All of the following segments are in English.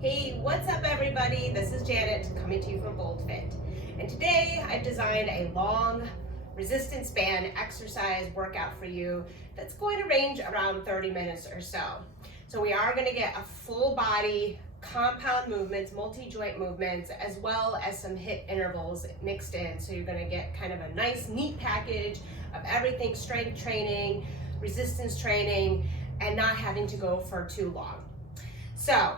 Hey, what's up everybody? This is Janet coming to you from Bold Fit. And today I've designed a long resistance band exercise workout for you that's going to range around 30 minutes or so. So we are going to get a full body compound movements, multi-joint movements, as well as some hip intervals mixed in. So you're going to get kind of a nice, neat package of everything: strength training, resistance training, and not having to go for too long. So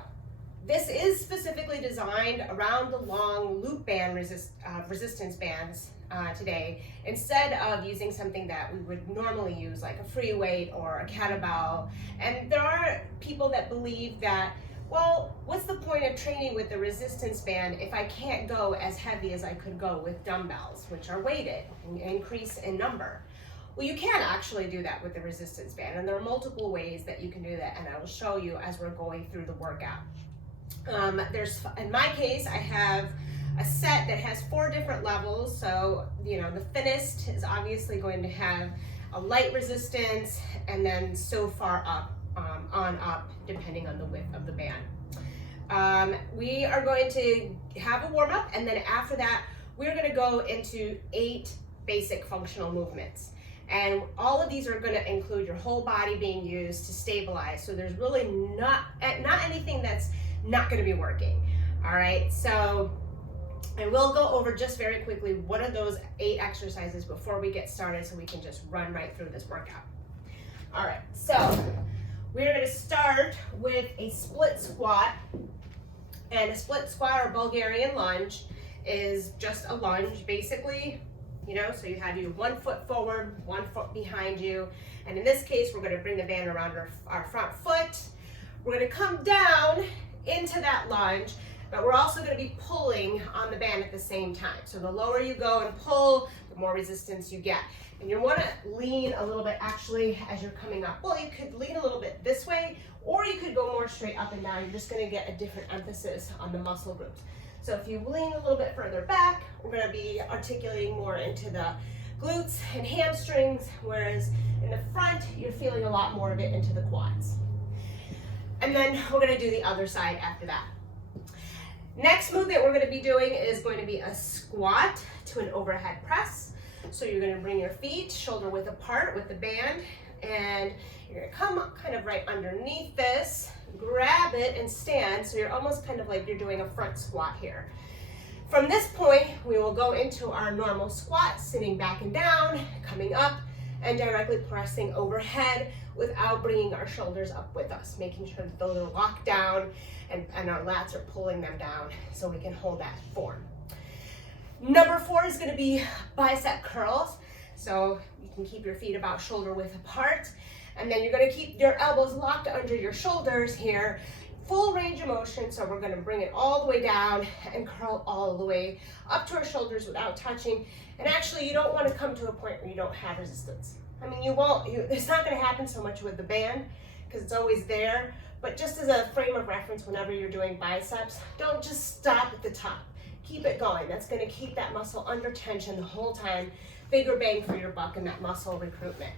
this is specifically designed around the long loop band resistance bands today, instead of using something that we would normally use like a free weight or a kettlebell. And there are people that believe that, well, what's the point of training with the resistance band if I can't go as heavy as I could go with dumbbells, which are weighted and increase in number? Well, you can actually do that with the resistance band, and there are multiple ways that you can do that, and I will show you as we're going through the workout. In my case, I have a set that has 4 different levels. So, the thinnest is obviously going to have a light resistance, and then so far up, on up, depending on the width of the band. We are going to have a warm up, and then after that, we're going to go into 8 basic functional movements. And all of these are going to include your whole body being used to stabilize. So there's really not anything that's not going to be working. All right, so I will go over just very quickly what are those 8 exercises before we get started, so we can just run right through this workout. All right, so we're going to start with a split squat. And a split squat or Bulgarian lunge is just a lunge, basically. So you have your 1 foot forward, 1 foot behind you. And in this case, we're going to bring the band around our front foot. We're going to come down into that lunge, but we're also going to be pulling on the band at the same time. So the lower you go and pull, the more resistance you get. And you want to lean a little bit actually as you're coming up. Well, you could lean a little bit this way, or you could go more straight up and down. You're just going to get a different emphasis on the muscle groups. So if you lean a little bit further back, we're going to be articulating more into the glutes and hamstrings, whereas in the front, you're feeling a lot more of it into the quads. And then we're going to do the other side after that. Next move that we're going to be doing is going to be a squat to an overhead press. So you're going to bring your feet shoulder width apart with the band, and you're going to come kind of right underneath this, grab it and stand, so you're almost kind of like you're doing a front squat here. From this point, we will go into our normal squat, sitting back and down, coming up, and directly pressing overhead without bringing our shoulders up with us, making sure that those are locked down and our lats are pulling them down so we can hold that form. Number 4 is going to be bicep curls. So you can keep your feet about shoulder width apart, and then you're going to keep your elbows locked under your shoulders here. Full range of motion, so we're going to bring it all the way down and curl all the way up to our shoulders without touching. And actually, you don't want to come to a point where you don't have resistance. I mean, it's not going to happen so much with the band because it's always there, but just as a frame of reference, whenever you're doing biceps, don't just stop at the top. Keep it going. That's going to keep that muscle under tension the whole time. Bigger bang for your buck in that muscle recruitment.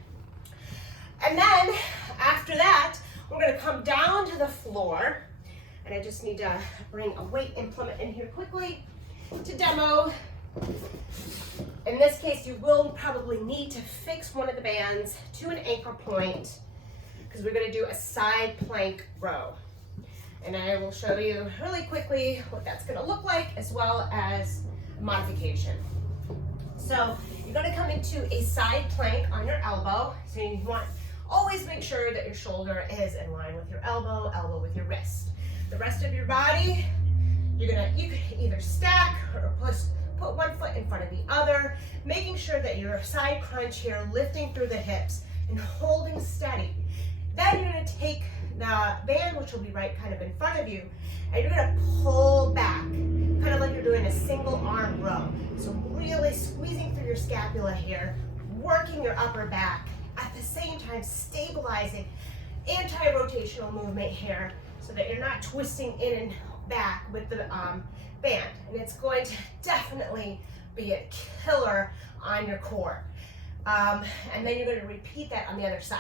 And then after that, we're going to come down to the floor, and I just need to bring a weight implement in here quickly to demo. In this case, you will probably need to fix one of the bands to an anchor point because we're going to do a side plank row. And I will show you really quickly what that's going to look like, as well as modification. So you're going to come into a side plank on your elbow. So you want always make sure that your shoulder is in line with your elbow, elbow with your wrist. The rest of your body, you can either stack or put 1 foot in front of the other, making sure that your side crunch here, lifting through the hips and holding steady. Then you're going to take the band, which will be right kind of in front of you, and you're going to pull back, kind of like you're doing a single arm row. So really squeezing through your scapula here, working your upper back, at the same time stabilizing anti-rotational movement here so that you're not twisting in and back with the band. And it's going to definitely be a killer on your core. And then you're going to repeat that on the other side.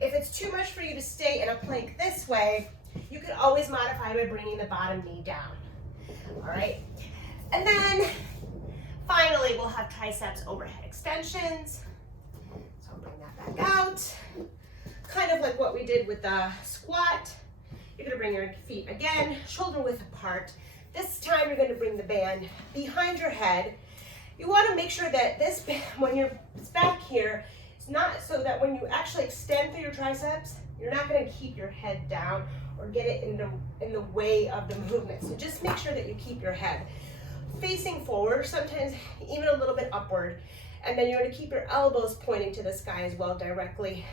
If it's too much for you to stay in a plank this way, You can always modify by bringing the bottom knee down. All right, and then finally we'll have triceps overhead extensions. So I'll bring that back out. Kind of like what we did with the squat. You're gonna bring your feet again, shoulder width apart. This time you're gonna bring the band behind your head. You wanna make sure that this, when it's back here, it's not so that when you actually extend through your triceps, you're not gonna keep your head down or get it in the way of the movement. So just make sure that you keep your head facing forward, sometimes even a little bit upward. And then you're gonna keep your elbows pointing to the sky as well, directly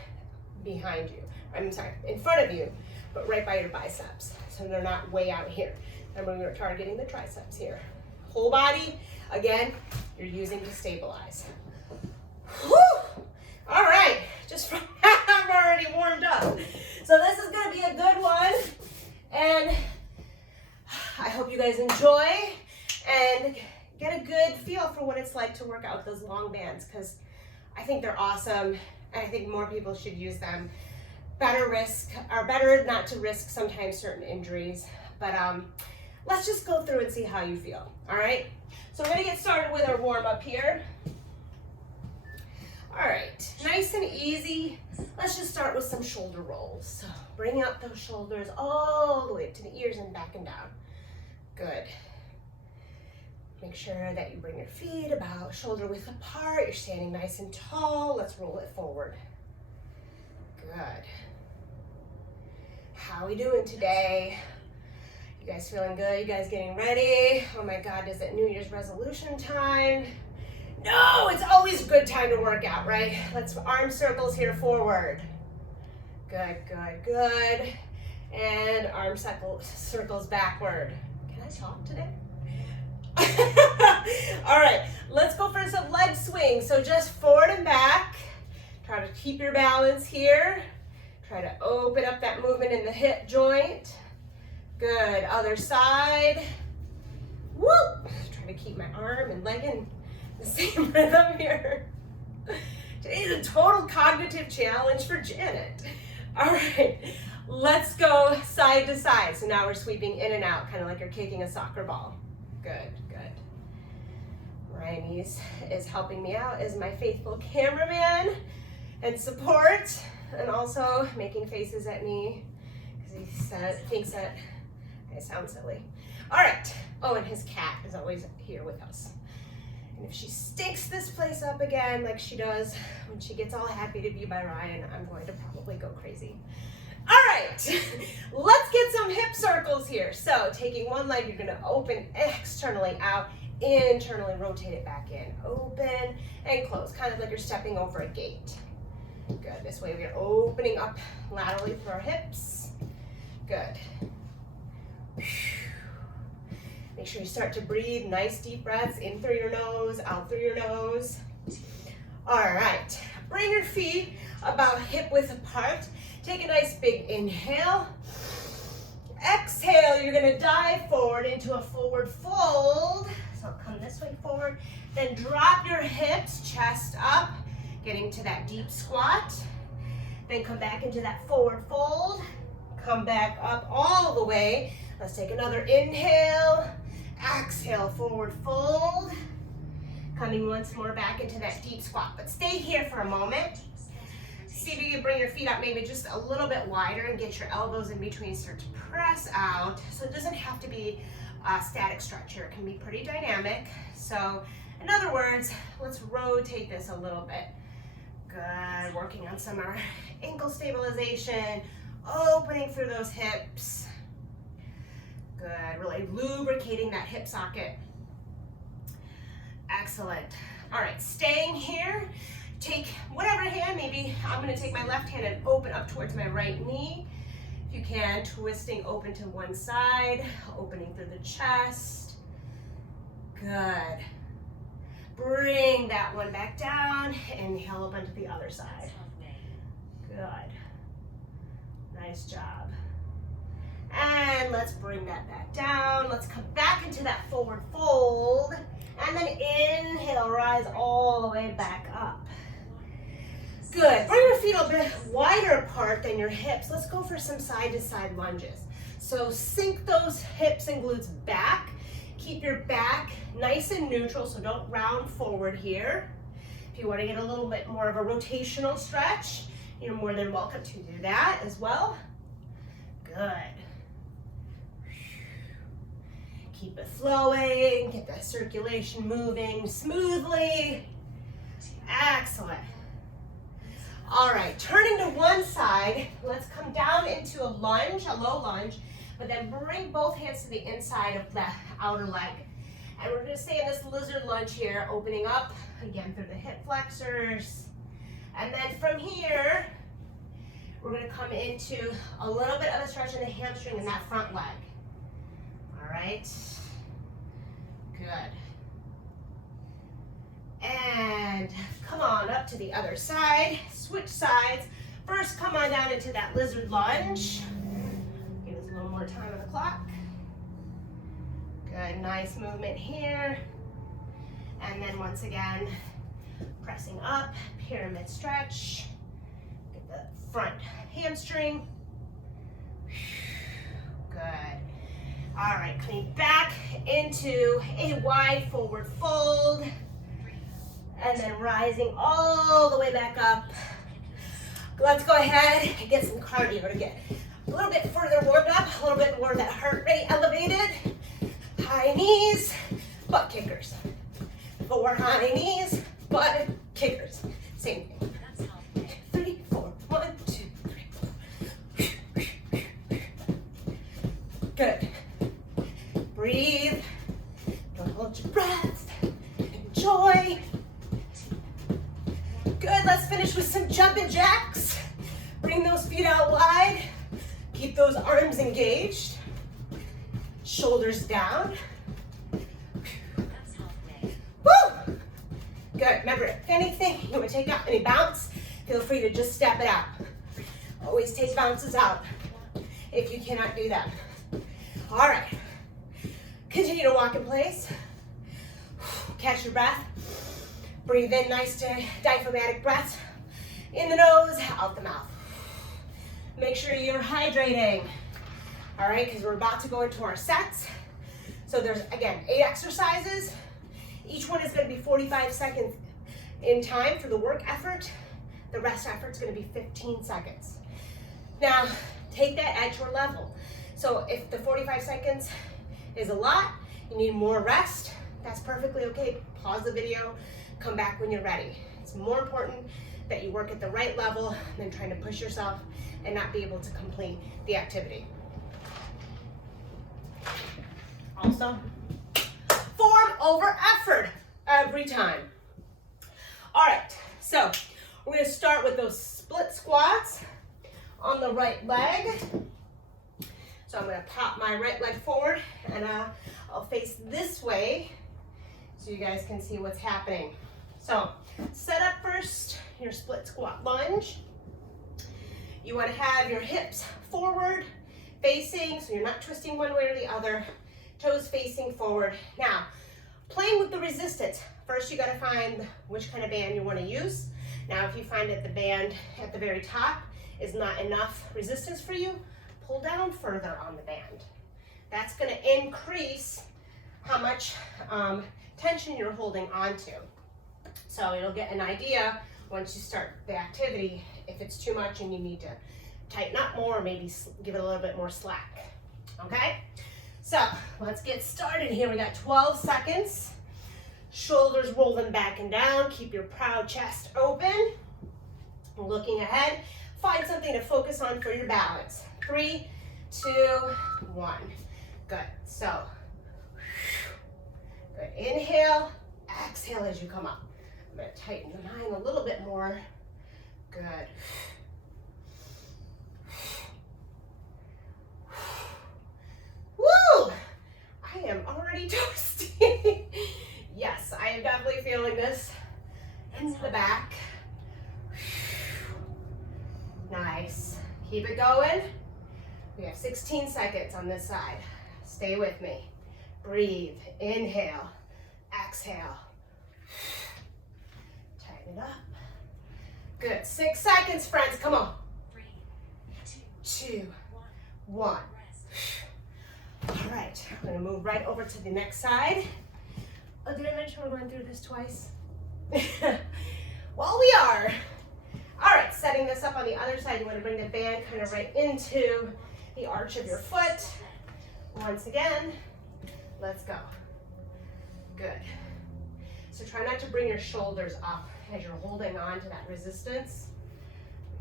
behind you. I'm sorry, in front of you, but right by your biceps. So they're not way out here. Remember, we were targeting the triceps here. Whole body, again, you're using to stabilize. Whew! All right, just from I'm already warmed up. So this is gonna be a good one. And I hope you guys enjoy and get a good feel for what it's like to work out those long bands, because I think they're awesome and I think more people should use them. Better not to risk sometimes certain injuries, but let's just go through and see how you feel. All right, so we're gonna get started with our warm up here. All right, nice and easy. Let's just start with some shoulder rolls. So bring up those shoulders all the way to the ears and back and down. Good. Make sure that you bring your feet about shoulder width apart. You're standing nice and tall. Let's roll it forward. Good. How are we doing today? You guys feeling good? You guys getting ready? Oh my God, is it New Year's resolution time? No, it's always a good time to work out, right? Let's arm circles here forward. Good, good, good. And arm circles backward. Can I talk today? All right, let's go for some leg swings. So just forward and back. Try to keep your balance here. Try to open up that movement in the hip joint. Good, other side. Whoop! Try to keep my arm and leg in the same rhythm here. Today's a total cognitive challenge for Janet. All right, let's go side to side. So now we're sweeping in and out, kind of like you're kicking a soccer ball. Good, good. Ryan is helping me out as my faithful cameraman and support, and also making faces at me because he thinks that I sound silly. All right. Oh, and his cat is always here with us. And if she stinks this place up again like she does when she gets all happy to be by Ryan, I'm going to probably go crazy. All right, let's get some hip circles here. So taking one leg, you're gonna open externally out, internally rotate it back in. Open and close, kind of like you're stepping over a gate. Good, this way we're opening up laterally through our hips. Good. Make sure you start to breathe, nice deep breaths, in through your nose, out through your nose. All right, bring your feet about hip width apart. Take a nice big inhale. Exhale, you're gonna dive forward into a forward fold. So come this way forward, then drop your hips, chest up, getting to that deep squat. Then come back into that forward fold. Come back up all the way. Let's take another inhale. Exhale, forward fold. Coming once more back into that deep squat, but stay here for a moment. See if you can bring your feet up maybe just a little bit wider and get your elbows in between, start to press out. So it doesn't have to be a static stretch here. It can be pretty dynamic. So in other words, let's rotate this a little bit. Good, working on some of our ankle stabilization, opening through those hips. Good, really lubricating that hip socket. Excellent. All right, staying here. Take whatever hand, maybe I'm gonna take my left hand and open up towards my right knee. If you can, twisting open to one side, opening through the chest. Good. Bring that one back down, inhale up onto the other side. Good. Nice job. And let's bring that back down. Let's come back into that forward fold. And then inhale, rise all the way back up. Good, bring your feet a bit wider apart than your hips. Let's go for some side to side lunges. So sink those hips and glutes back. Keep your back nice and neutral, so don't round forward here. If you want to get a little bit more of a rotational stretch, you're more than welcome to do that as well. Good. Keep it flowing, get that circulation moving smoothly. Excellent. All right, turning to one side, let's come down into a lunge, a low lunge, but then bring both hands to the inside of the outer leg. And we're gonna stay in this lizard lunge here, opening up again through the hip flexors. And then from here, we're gonna come into a little bit of a stretch in the hamstring in that front leg. All right, good. And come on up to the other side, switch sides. First, come on down into that lizard lunge. Give us a little more time on the clock. Good, nice movement here. And then once again, pressing up, pyramid stretch. Get the front hamstring. Good. All right, coming back into a wide forward fold. And then rising all the way back up. Let's go ahead and get some cardio to get a little bit further warmed up, a little bit more of that heart rate elevated. High knees, butt kickers. 4 high knees, butt kickers. Same thing. 3, 4, 1, 2, 3. Good. Breathe. Don't hold your breath. Enjoy. Good, let's finish with some jumping jacks. Bring those feet out wide. Keep those arms engaged. Shoulders down. Woo! Good, remember, if anything, you want to take out any bounce, feel free to just step it out. Always take bounces out if you cannot do that. All right, continue to walk in place. Catch your breath. Breathe in, nice diaphragmatic breaths. In the nose, out the mouth. Make sure you're hydrating. All right, because we're about to go into our sets. So there's, again, 8 exercises. Each one is going to be 45 seconds in time for the work effort. The rest effort's going to be 15 seconds. Now, take that at your level. So if the 45 seconds is a lot, you need more rest, that's perfectly okay. Pause the video. Come back when you're ready. It's more important that you work at the right level than trying to push yourself and not be able to complete the activity. Also, form over effort every time. All right, so we're gonna start with those split squats on the right leg. So I'm gonna pop my right leg forward and I'll face this way so you guys can see what's happening. So set up first your split squat lunge. You want to have your hips forward facing, so you're not twisting one way or the other. Toes facing forward. Now, playing with the resistance. First, you got to find which kind of band you want to use. Now, if you find that the band at the very top is not enough resistance for you, pull down further on the band. That's going to increase how much tension you're holding onto. So you'll get an idea once you start the activity if it's too much and you need to tighten up more, or maybe give it a little bit more slack. Okay? So let's get started here. We got 12 seconds. Shoulders rolling back and down. Keep your proud chest open. Looking ahead. Find something to focus on for your balance. 3, 2, 1. Good. So, good. Inhale. Exhale as you come up. I'm going to tighten the mind a little bit more. Good. Woo! I am already toasty. Yes, I am definitely feeling this in the back. Nice. Keep it going. We have 16 seconds on this side. Stay with me. Breathe. Inhale. Exhale. Tighten it up. Good. 6 seconds, friends. Come on. 3, 2, 1. All right, we're gonna move right over to the next side. Oh, did I mention we're going through this twice? Well, we are. All right, setting this up on the other side, you wanna bring the band kind of right into the arch of your foot. Once again, let's go. Good. So try not to bring your shoulders up as you're holding on to that resistance.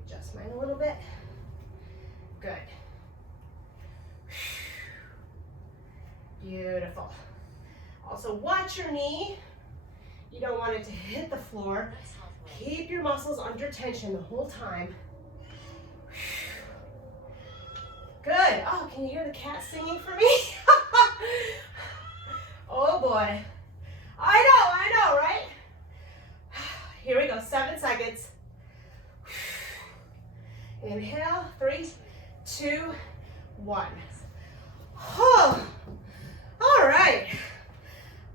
Adjust mine a little bit. Good. Beautiful. Also watch your knee. You don't want it to hit the floor. Keep your muscles under tension the whole time. Good. Oh, can you hear the cat singing for me? Oh boy. I know, right? Here we go, 7 seconds. Inhale, 3, 2, 1. Oh, all right.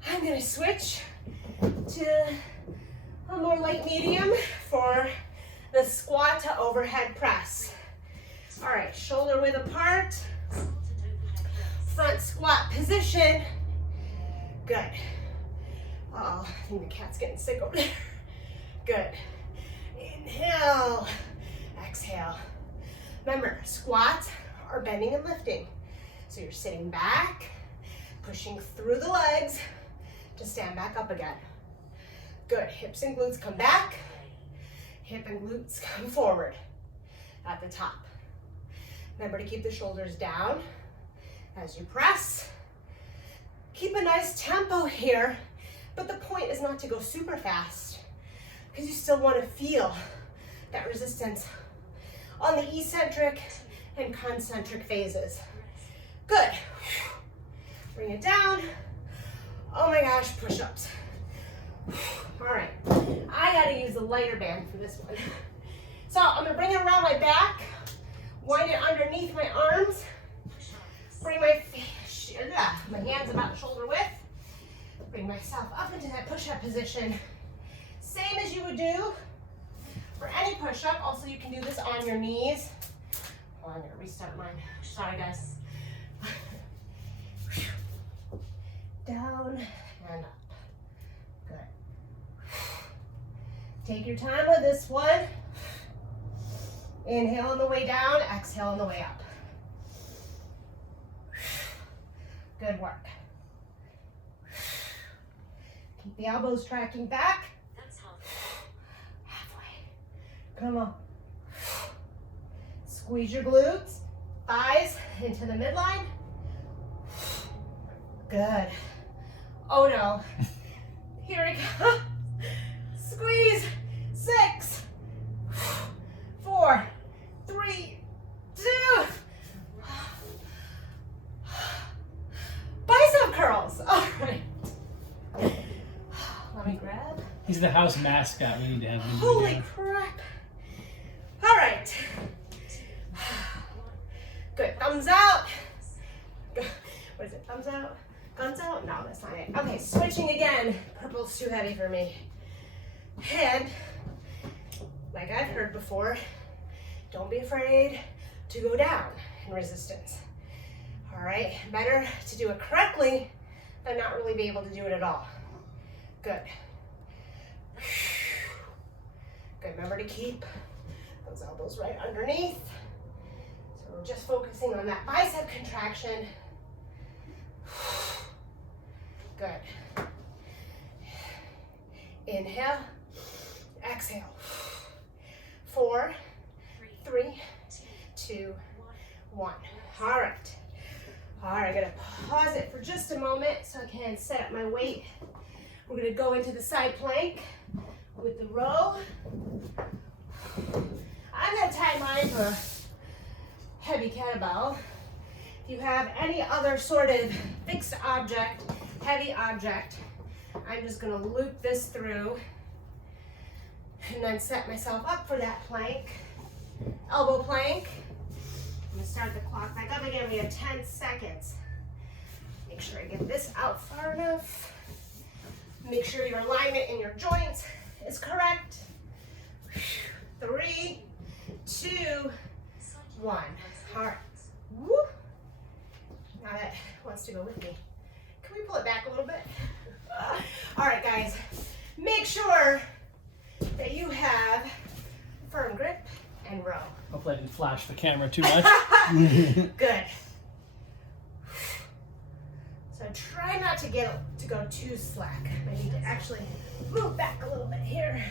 I'm gonna switch to a more light medium for the squat to overhead press. All right, shoulder width apart, front squat position. Good. Oh, I think the cat's getting sick over there. Good. Inhale, exhale. Remember, squats are bending and lifting. So you're sitting back, pushing through the legs to stand back up again. Good, hips and glutes come back, hip and glutes come forward at the top. Remember to keep the shoulders down as you press. Keep a nice tempo here, but the point is not to go super fast because you still want to feel that resistance on the eccentric and concentric phases. Good. Bring it down. Oh my gosh, push-ups. All right, I gotta use a lighter band for this one. So I'm gonna bring it around my back, wind it underneath my arms, bring my hands about shoulder width, bring myself up into that push-up position. Same as you would do for any push-up. Also, you can do this on your knees. Oh, I'm gonna restart mine. Sorry, guys. Down and up. Good. Take your time with this one. Inhale on the way down, exhale on the way up. Good work. Keep the elbows tracking back. Halfway. Come on. Squeeze your glutes, thighs into the midline. Good. Oh no. Here we go. Squeeze. 6, 4, 3, 2. Bicep curls. All right. Let me grab. He's the house mascot. We need to have him. Holy crap. All right. Good. Thumbs out. What is it? Thumbs out? Guns out? No, that's not it. Okay, switching again. Purple's too heavy for me. And, like I've heard before, don't be afraid to go down in resistance. All right, better to do it correctly than not really be able to do it at all. Good. Good, remember to keep those elbows right underneath. So we're just focusing on that bicep contraction. Good. Inhale, exhale. 4, 3, 2, 1. All right. All right, I'm gonna pause it for just a moment so I can set up my weight. We're gonna go into the side plank with the row. I'm gonna tie mine to a heavy kettlebell. If you have any other sort of fixed object, heavy object, I'm just gonna loop this through and then set myself up for that plank, elbow plank. I'm gonna start the clock back up again. We have 10 seconds. Make sure I get this out far enough. Make sure your alignment in your joints is correct. 3, 2, 1. All right. Woo. Now that wants to go with me. Can we pull it back a little bit? All right, guys. Make sure that you have firm grip and row. Hopefully I didn't flash the camera too much. Good. So try not to go too slack. I need to actually move back a little bit here.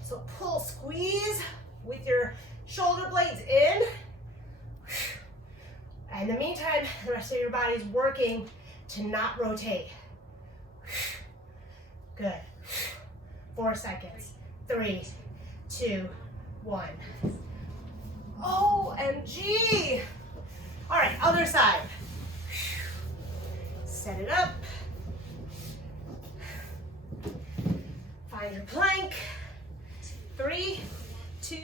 So pull, squeeze with your shoulder blades in. In the meantime, the rest of your body's working to not rotate. Good. 4 seconds. 3, 2, 1. OMG! All right, other side. Set it up. Find your plank. 3, 2,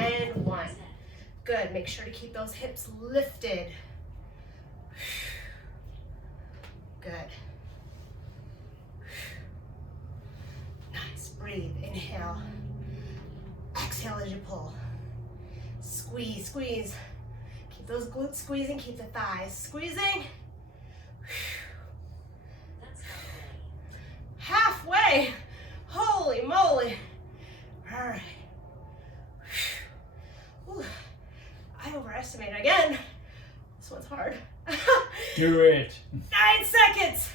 and 1. Good. Make sure to keep those hips lifted. Good. Nice. Breathe. Inhale. Exhale as you pull. Squeeze, squeeze. Keep those glutes squeezing. Keep the thighs squeezing. Halfway. Holy moly. All right. Whew. I overestimated again. This one's hard. Do it. 9 seconds.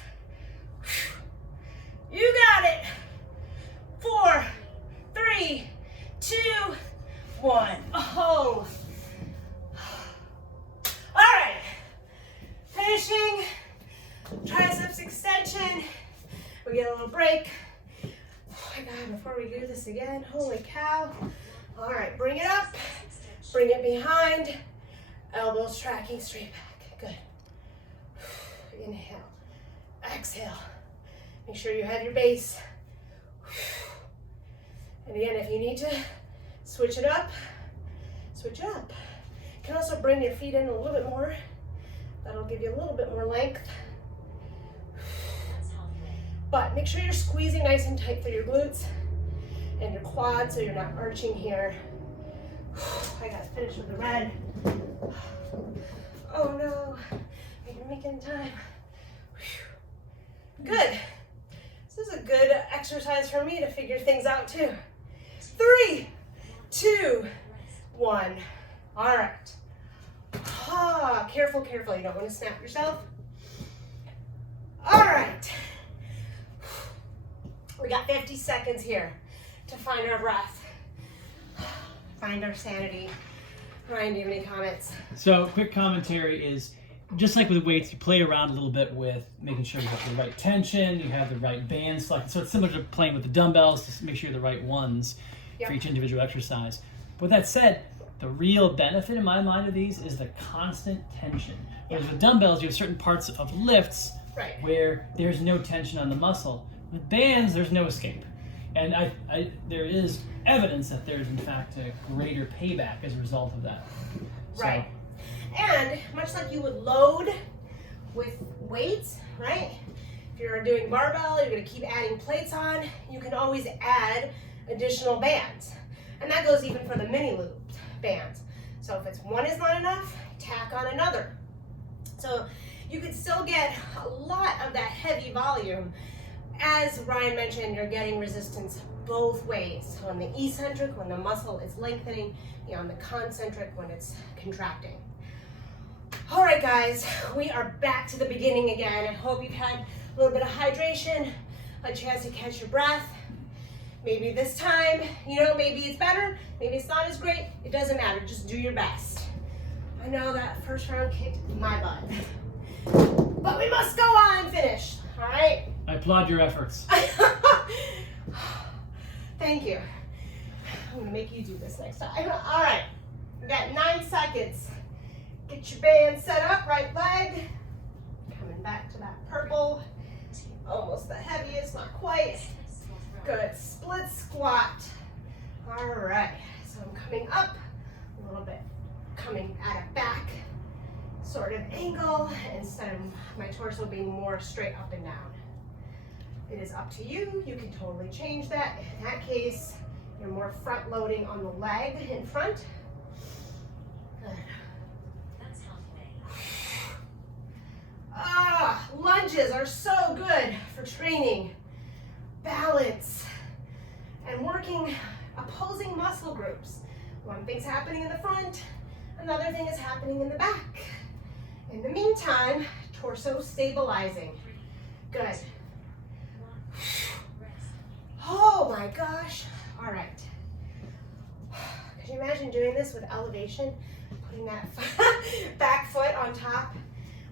You got it. 4, 3, 2, 1. Oh. All right. Finishing triceps extension. We get a little break. Oh my God, before we do this again, holy cow. All right, bring it up, bring it behind, elbows tracking straight back. Good. Inhale, exhale. Make sure you have your base. And again, if you need to switch it up, switch it up. You can also bring your feet in a little bit more. That'll give you a little bit more length. But make sure you're squeezing nice and tight through your glutes and your quads so you're not arching here. I gotta finish with the red. Oh no, you're making time. Good. This is a good exercise for me to figure things out too. 3, 2, 1. All right. Careful, careful. You don't want to snap yourself. All right. We got 50 seconds here to find our breath, find our sanity. Ryan, do you have any comments? So, quick commentary is, just like with weights, you play around a little bit with making sure you have the right tension, you have the right band selected. So it's similar to playing with the dumbbells, just make sure you're the right ones for each individual exercise. With that said, the real benefit in my mind of these is the constant tension. Whereas with dumbbells, you have certain parts of lifts where there's no tension on the muscle. With bands, there's no escape. And there is evidence that there's, in fact, a greater payback as a result of that. Right. And much like you would load with weights, right? If you're doing barbell, you're going to keep adding plates on, you can always add additional bands. And that goes even for the mini loop bands. So if it's one is not enough, tack on another. So you could still get a lot of that heavy volume. As Ryan mentioned, you're getting resistance both ways. So on the eccentric, when the muscle is lengthening, on the concentric, when it's contracting. All right, guys, we are back to the beginning again. I hope you've had a little bit of hydration, a chance to catch your breath. Maybe this time, maybe it's better, maybe it's not as great. It doesn't matter, just do your best. I know that first round kicked my butt, but we must go on and finish, all right? I applaud your efforts. Thank you. I'm gonna make you do this next time. All right, we got 9 seconds. Get your band set up, right leg. Coming back to that purple. Almost the heaviest, not quite. Good, split squat. All right, so I'm coming up a little bit, coming at a back sort of angle instead of my torso being more straight up and down. It is up to you. You can totally change that. In that case, you're more front loading on the leg in front. Good. lunges are so good for training balance and working opposing muscle groups. One thing's happening in the front, another thing is happening in the back. In the meantime, torso stabilizing. Good. Oh my gosh. All right. Could you imagine doing this with elevation? Putting that back foot on top.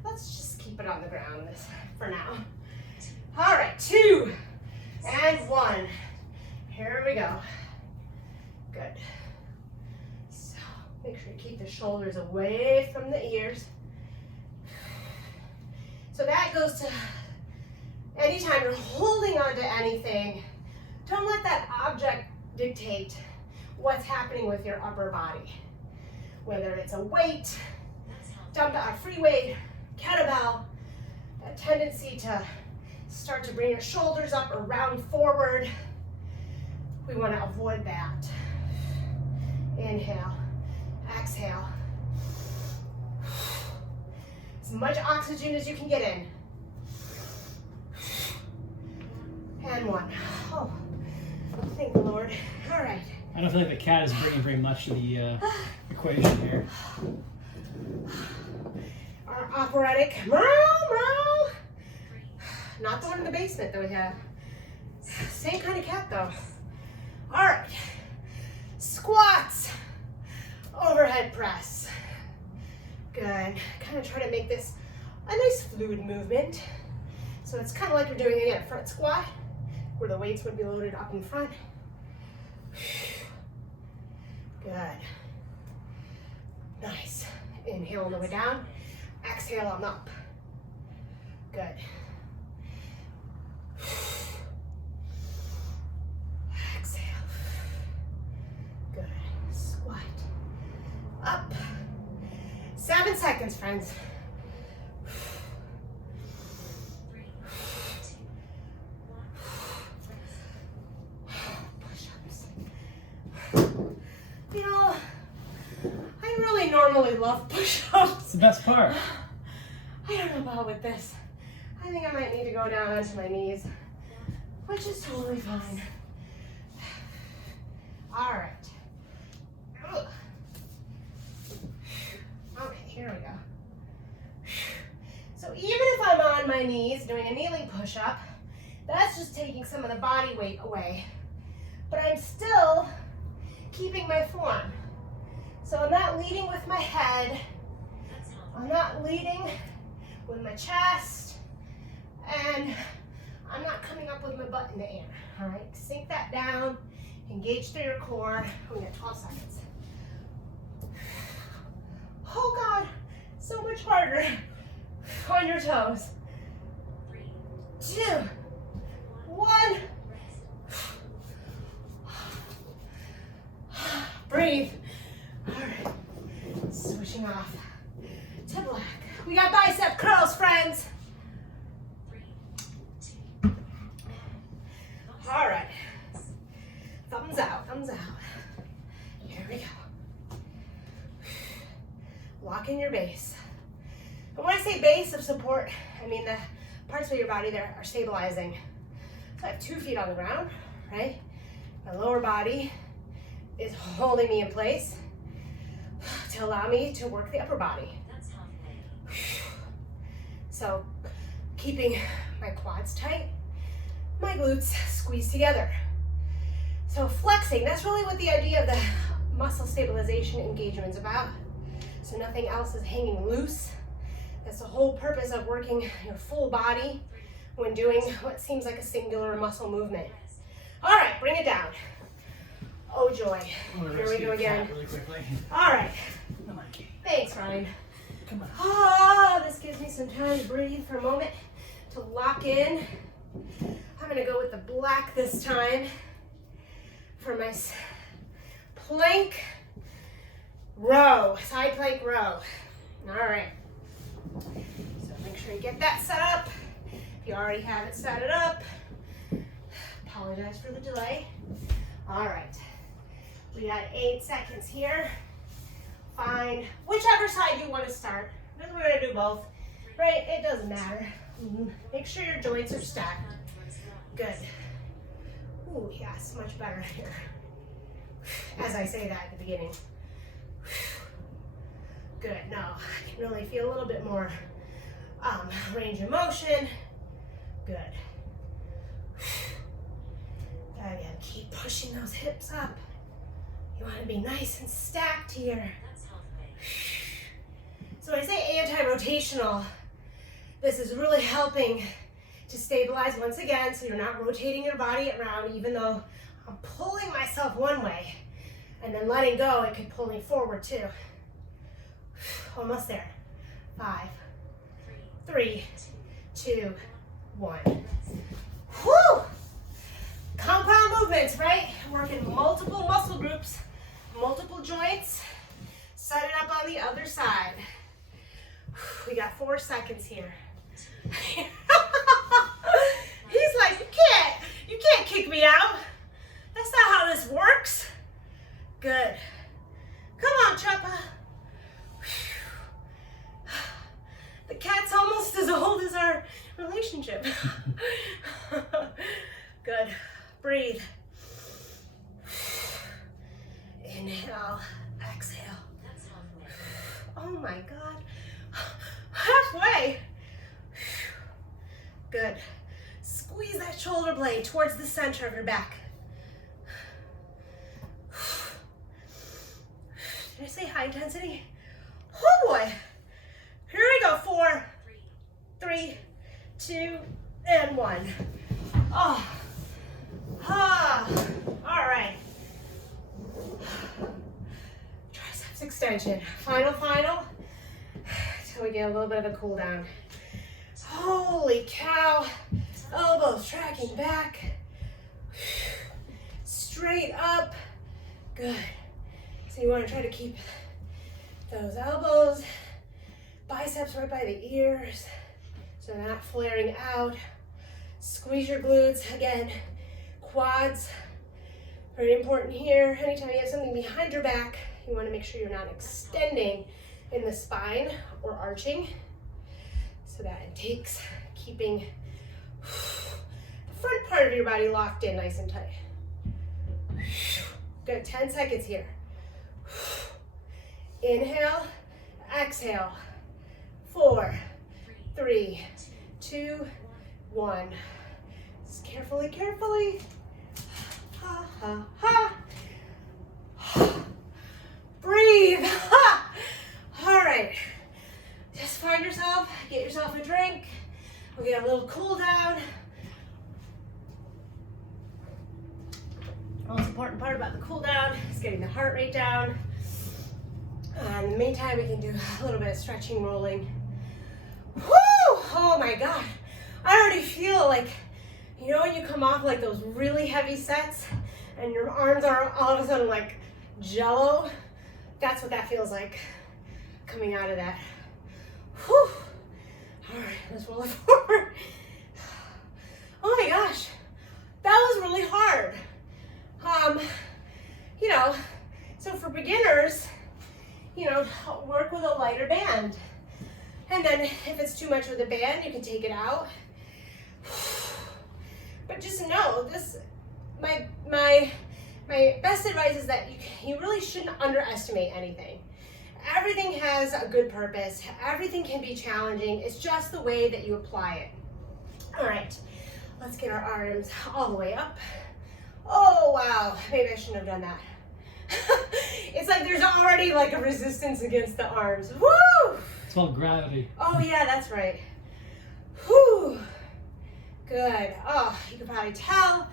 Let's just keep it on the ground for now. All right, 2 and 1. Here we go. Good. So make sure you keep the shoulders away from the ears. So that goes to anytime you're holding on to anything, don't let that object dictate what's happening with your upper body. Whether it's a weight, dumbbell, free weight, kettlebell, that tendency to start to bring your shoulders up or round forward. We want to avoid that. Inhale, exhale. As much oxygen as you can get in. And 1. Oh, thank the Lord. All right. I don't feel like the cat is bringing very much to the equation here. Our operatic meow, meow. Not the one in the basement that we have. Same kind of cat though. All right. Squats. Overhead press. Good. Kind of try to make this a nice fluid movement. So it's kind of like you're doing again a front squat, where the weights would be loaded up in front. Good. Nice. Inhale on the way down. Exhale on up. Good. Exhale. Good. Squat. Up. 7 seconds, friends. You know, I really normally love push-ups. It's the best part. I don't know about with this. I think I might need to go down onto my knees, which is totally fine. All right. Ugh. Okay, here we go. So even if I'm on my knees doing a kneeling push-up, that's just taking some of the body weight away. But I'm still keeping my form. So I'm not leading with my head. I'm not leading with my chest. And I'm not coming up with my butt in the air. All right, sink that down. Engage through your core. We got 12 seconds. Oh God, so much harder on your toes. 2, 1. Breathe. All right, switching off to black. We got bicep curls, friends. All right, thumbs out, thumbs out. Here we go. Lock in your base. And when I say base of support, I mean the parts of your body that are stabilizing. So I have 2 feet on the ground, right? My lower body is holding me in place to allow me to work the upper body. So keeping my quads tight, my glutes squeeze together. So flexing, that's really what the idea of the muscle stabilization engagement is about. So nothing else is hanging loose. That's the whole purpose of working your full body when doing what seems like a singular muscle movement. All right, bring it down. Oh joy. Here we go again. Really quickly. All right. Come on, Katie. Thanks, Ryan. Come on. Oh, this gives me some time to breathe for a moment, to lock in. I'm gonna go with the black this time for my plank row, side plank row. All right. So make sure you get that set up. If you already have it set it up, apologize for the delay. All right. We got 8 seconds here. Find whichever side you want to start. Maybe we're gonna do both, right? It doesn't matter. Make sure your joints are stacked. Good. Ooh, yes, much better here. As I say that at the beginning. Good, now I can really feel a little bit more range of motion. Good. Again, keep pushing those hips up. You want to be nice and stacked here. So when I say anti-rotational, this is really helping to stabilize once again, so you're not rotating your body around, even though I'm pulling myself one way and then letting go, it could pull me forward too. Almost there. 5, 3, 2, 1. Whew! Compound movements, right? Working multiple muscle groups, multiple joints. Set it up on the other side. We got 4 seconds here. He's like, you can't kick me out. That's not how this works. Good. Come on, Choppa. The cat's almost as old as our relationship. Good. Breathe. Inhale, exhale. Oh my God. Halfway. Good. Squeeze that shoulder blade towards the center of your back. Did I say high intensity? Oh boy. Here we go. 4, 3, 2, and 1. Oh. Ah. All right. Triceps extension. Final. Till we get a little bit of a cool down. Holy cow. Elbows tracking back. Straight up. Good. So you want to try to keep those elbows, biceps right by the ears, so they're not flaring out. Squeeze your glutes. Again, quads. Very important here. Anytime you have something behind your back, you want to make sure you're not extending in the spine or arching. So that it takes keeping the front part of your body locked in nice and tight. Good, 10 seconds here. Inhale, exhale. 4, 3, 2, 1. Just carefully. Ha, ha, ha. Breathe. Ha. All right. Just find yourself, get yourself a drink. We'll get a little cool down. The most important part about the cool down is getting the heart rate down. In the meantime, we can do a little bit of stretching, rolling. Woo! Oh my God. I already feel like, you know when you come off like those really heavy sets and your arms are all of a sudden like jello? That's what that feels like coming out of that. Whew. All right, let's roll it forward. Oh my gosh, that was really hard. So for beginners, work with a lighter band. And then if it's too much with the band, you can take it out. But just know this, my best advice is that you really shouldn't underestimate anything. Everything has a good purpose. Everything can be challenging. It's just the way that you apply it. All right, let's get our arms all the way up. Oh, wow, maybe I shouldn't have done that. It's like there's already like a resistance against the arms. Woo! It's called gravity. Oh yeah, that's right. Whew. Good. Oh, you can probably tell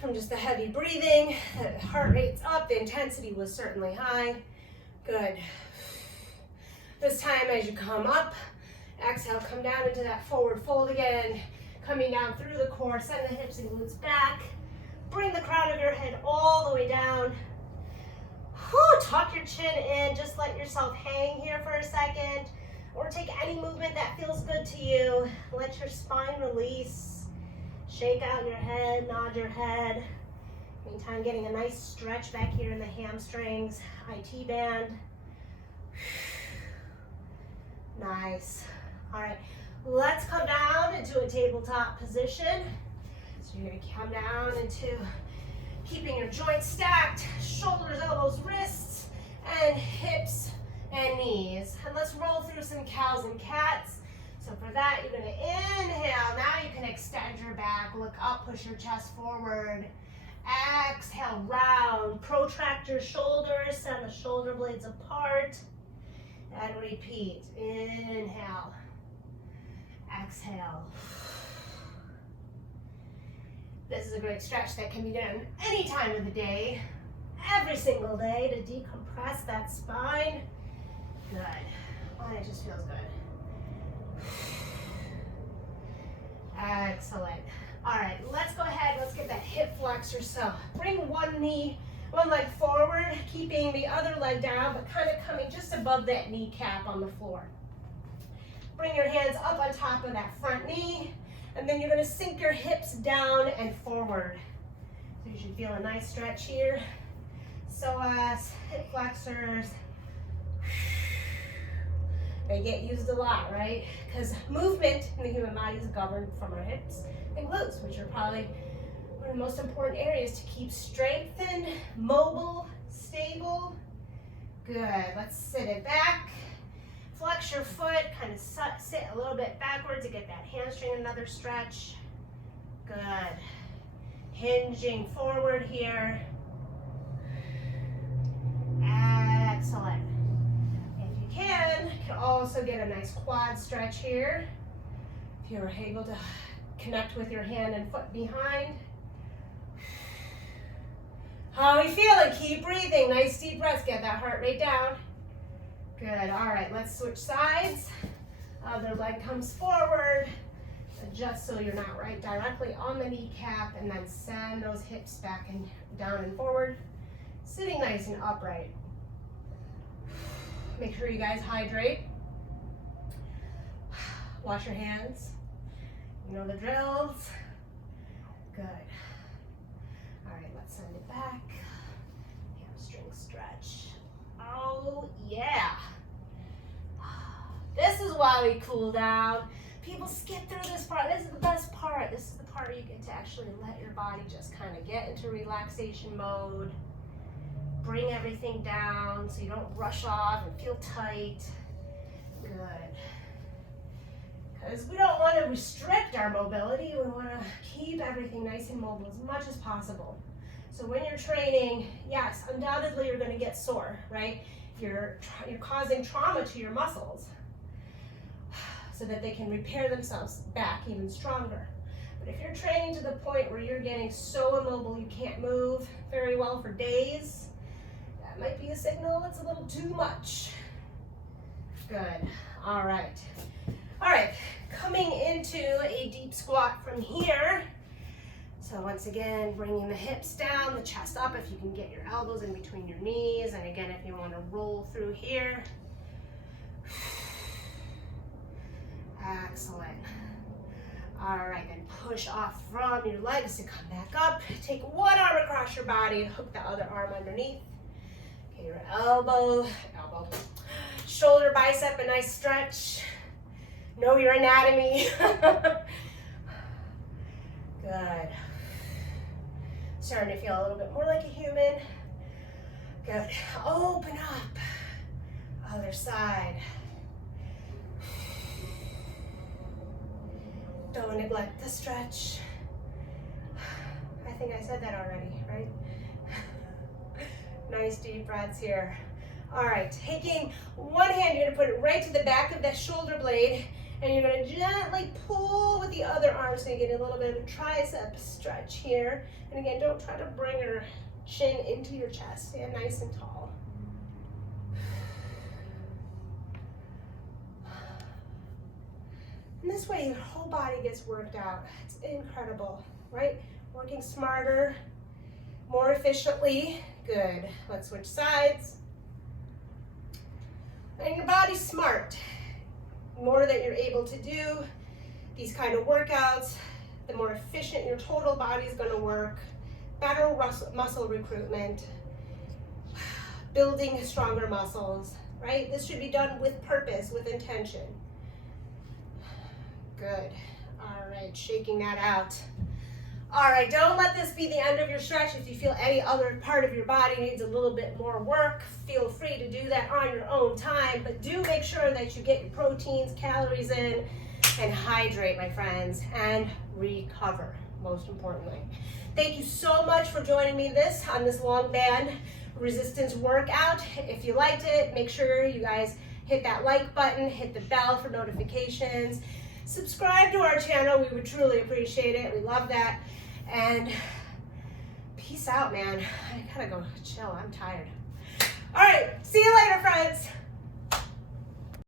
from just the heavy breathing, the heart rate's up, the intensity was certainly high. Good. This time as you come up, exhale, come down into that forward fold again, coming down through the core, send the hips and glutes back, bring the crown of your head all the way down. Whew, tuck your chin in, just let yourself hang here for a second, or take any movement that feels good to you. Let your spine release. Shake out your head, nod your head. Meantime, getting a nice stretch back here in the hamstrings, IT band. Nice. All right, Let's come down into a tabletop position. So you're gonna come down into keeping your joints stacked, shoulders, elbows, wrists, and hips and knees. And let's roll through some cows and cats. So for that, you're gonna inhale. Now you can extend your back, look up, push your chest forward. Exhale, round, protract your shoulders, send the shoulder blades apart, and repeat. Inhale, exhale. This is a great stretch that can be done any time of the day, every single day, to decompress that spine. Good. Oh, it just feels good. Excellent. All right, let's go ahead, let's get that hip flexor. So bring one leg forward, keeping the other leg down, but kind of coming just above that kneecap on the floor. Bring your hands up on top of that front knee, and then you're gonna sink your hips down and forward. So you should feel a nice stretch here. Psoas, hip flexors. They get used a lot, right? Because movement in the human body is governed from our hips and glutes, which are probably one of the most important areas to keep strengthened, mobile, stable. Good. Let's sit it back. Flex your foot, kind of sit a little bit backwards to get that hamstring another stretch. Good. Hinging forward here. Excellent. If you can also get a nice quad stretch here. If you're able to connect with your hand and foot behind. How are you feeling? Keep breathing. Nice deep breaths. Get that heart rate down. Good. All right, let's switch sides. Other leg comes forward. Adjust so you're not right directly on the kneecap, and then send those hips back and down and forward. Sitting nice and upright. Make sure you guys hydrate. Wash your hands. You know the drills. Good. All right, let's send it back. Hamstring stretch. Oh, yeah. This is why we cool down. People skip through this part. This is the best part. This is the part where you get to actually let your body just kind of get into relaxation mode. Bring everything down so you don't rush off and feel tight. Good. Because we don't want to restrict our mobility. We want to keep everything nice and mobile as much as possible. So when you're training, yes, undoubtedly you're going to get sore, right? You're causing trauma to your muscles so that they can repair themselves back even stronger. But if you're training to the point where you're getting so immobile you can't move very well for days, that might be a signal it's a little too much. Good. All right. All right, coming into a deep squat from here. So once again, bringing the hips down, the chest up if you can get your elbows in between your knees. And again, if you want to roll through here. Excellent. All right, then push off from your legs to come back up. Take one arm across your body and hook the other arm underneath. Okay, your elbow, shoulder, bicep, a nice stretch. Know your anatomy. Good. Starting to feel a little bit more like a human. Good. Open up. Other side. Don't neglect the stretch. I think I said that already, right? Nice deep breaths here. All right, taking one hand, you're gonna put it right to the back of that shoulder blade, and you're gonna gently pull with the other arm so you get a little bit of a tricep stretch here. And again, don't try to bring your chin into your chest. Stand nice and tall. And this way, your whole body gets worked out. It's incredible, right? Working smarter, more efficiently. Good. Let's switch sides. And your body's smart. The more that you're able to do these kind of workouts, the more efficient your total body is going to work. Better muscle recruitment, building stronger muscles, right? This should be done with purpose, with intention. Good. All right, shaking that out. All right, don't let this be the end of your stretch. If you feel any other part of your body needs a little bit more work, feel free to do that on your own time, but do make sure that you get your proteins, calories in, and hydrate, my friends, and recover, most importantly. Thank you so much for joining me on this long band resistance workout. If you liked it, make sure you guys hit that like button, hit the bell for notifications, subscribe to our channel. We would truly appreciate it. We love that. And peace out, man. I gotta go chill. I'm tired. All right, see you later, friends.